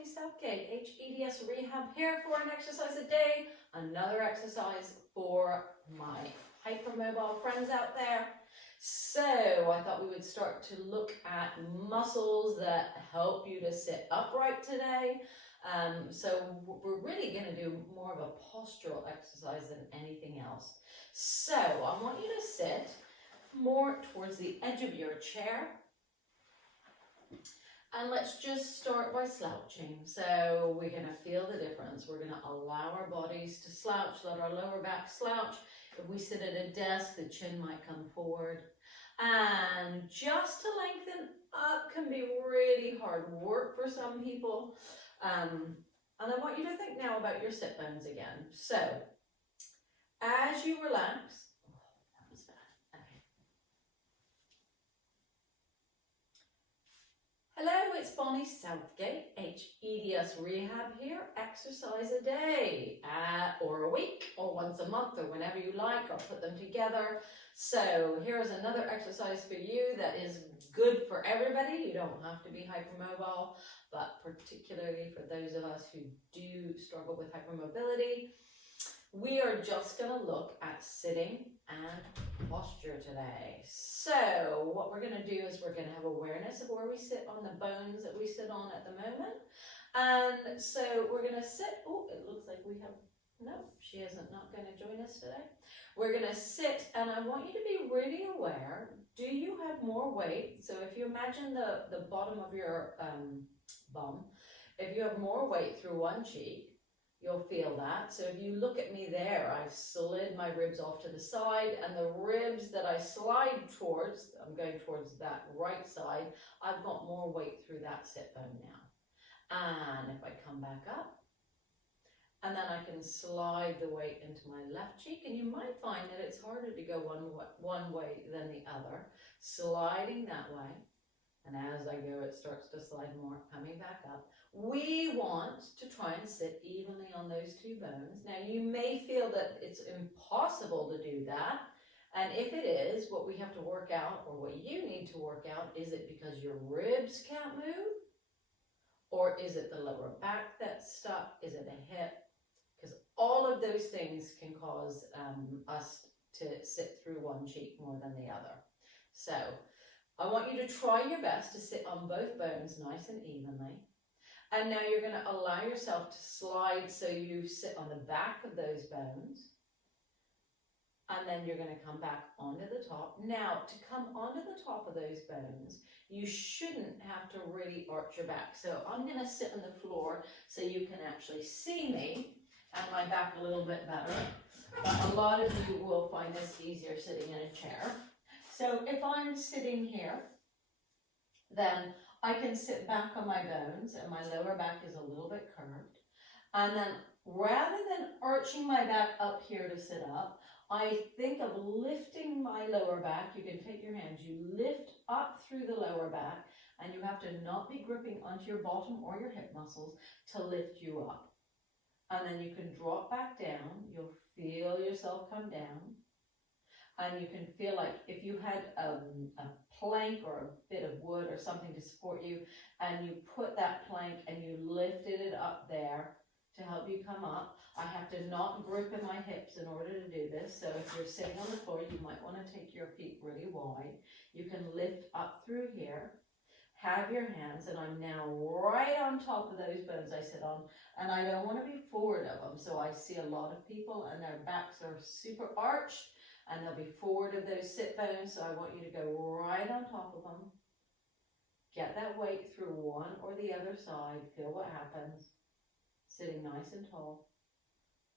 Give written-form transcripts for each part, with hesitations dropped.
Bonnie Southgate, hEDS Rehab, here for an exercise a day, another exercise for my hypermobile friends out there. So I thought we would start to look at muscles that help you to sit upright today. So we're really going to do more of a postural exercise than anything else. So I want you to sit more towards the edge of your chair. And let's just start by slouching. So we're going to feel the difference. We're going to allow our bodies to slouch, let our lower back slouch. If we sit at a desk, the chin might come forward. And just to lengthen up can be really hard work for some people. And I want you to think now about your sit bones again. So as you relax, hello, it's Bonnie Southgate, hEDS Rehab here, exercise a day, or a week, or once a month, or whenever you like, or put them together. So here's another exercise for you that is good for everybody. You don't have to be hypermobile, but particularly for those of us who do struggle with hypermobility. We are just going to look at sitting and posture today. So what we're going to do is we're going to have awareness of where we sit on the bones that we sit on at the moment. And so we're going to sit, oh, it looks like we have, no, she isn't not going to join us today. We're going to sit, and I want you to be really aware, do you have more weight? So if you imagine the bottom of your bum, if you have more weight through one cheek, you'll feel that. So if you look at me there, I've slid my ribs off to the side, and the ribs that I slide towards, I'm going towards that right side, I've got more weight through that sit bone now. And if I come back up, and then I can slide the weight into my left cheek, and you might find that it's harder to go one way than the other, sliding that way. And as I go, it starts to slide more, coming back up. We want to try and sit evenly on those two bones. Now, you may feel that it's impossible to do that. And if it is, what we have to work out, or what you need to work out, is it because your ribs can't move? Or is it the lower back that's stuck? Is it a hip? Because all of those things can cause us to sit through one cheek more than the other. So I want you to try your best to sit on both bones nice and evenly. And now you're going to allow yourself to slide so you sit on the back of those bones. And then you're going to come back onto the top. Now, to come onto the top of those bones, you shouldn't have to really arch your back. So I'm going to sit on the floor so you can actually see me and my back a little bit better. But a lot of you will find this easier sitting in a chair. So if I'm sitting here, then I can sit back on my bones, and my lower back is a little bit curved. And then rather than arching my back up here to sit up, I think of lifting my lower back. You can take your hands, you lift up through the lower back, and you have to not be gripping onto your bottom or your hip muscles to lift you up. And then you can drop back down. You'll feel yourself come down. And you can feel like if you had a plank or a bit of wood or something to support you, and you put that plank and you lifted it up there to help you come up. I have to not grip in my hips in order to do this. So if you're sitting on the floor, you might want to take your feet really wide. You can lift up through here. Have your hands, and I'm now right on top of those bones I sit on, and I don't want to be forward of them. So I see a lot of people and their backs are super arched, and they'll be forward of those sit bones. So I want you to go right on top of them. Get that weight through one or the other side. Feel what happens. Sitting nice and tall.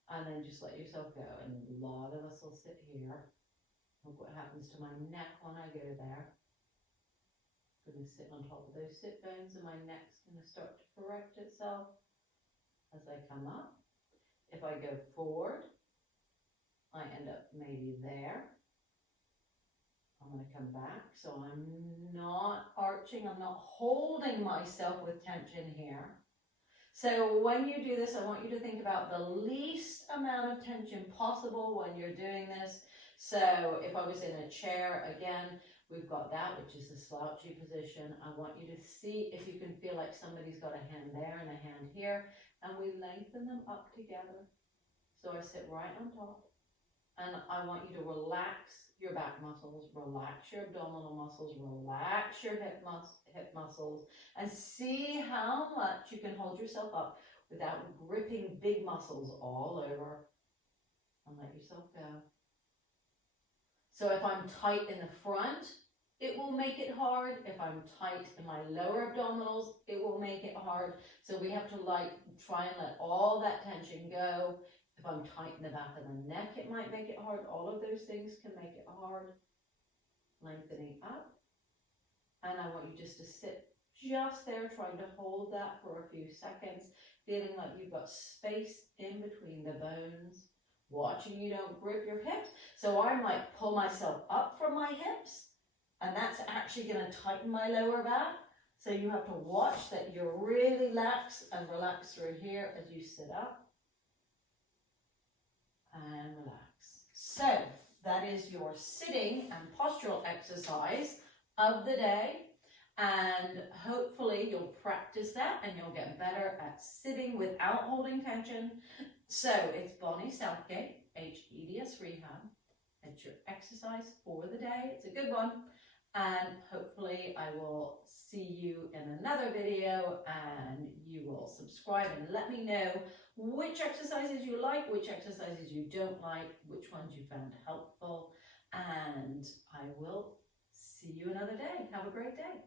And then just let yourself go. And a lot of us will sit here. Look what happens to my neck when I go there. I'm going to sit on top of those sit bones, and my neck's going to start to correct itself as I come up. If I go forward, I end up maybe there. I'm going to come back. So I'm not arching. I'm not holding myself with tension here. So when you do this, I want you to think about the least amount of tension possible when you're doing this. So if I was in a chair, again, We've got that, which is the slouchy position. I want you to see if you can feel like somebody's got a hand there and a hand here, and we lengthen them up together. So I sit right on top, and I want you to relax your back muscles, relax your abdominal muscles, relax your hip muscles, and see how much you can hold yourself up without gripping big muscles all over, and let yourself go. So if I'm tight in the front, it will make it hard. If I'm tight in my lower abdominals, it will make it hard. So we have to try and let all that tension go. If I'm tight in the back of the neck, it might make it hard. All of those things can make it hard. Lengthening up. And I want you just to sit just there, trying to hold that for a few seconds, feeling like you've got space in between the bones. Watching you don't grip your hips. So I might pull myself up from my hips, and that's actually going to tighten my lower back. So you have to watch that you're really lax and relax through here as you sit up. And relax. So that is your sitting and postural exercise of the day. And hopefully you'll practice that and you'll get better at sitting without holding tension. So it's Bonnie Southgate, hEDS Rehab. It's your exercise for the day. It's a good one. And hopefully I will see you in another video, and you will subscribe and let me know which exercises you like, which exercises you don't like, which ones you found helpful. And I will see you another day. Have a great day.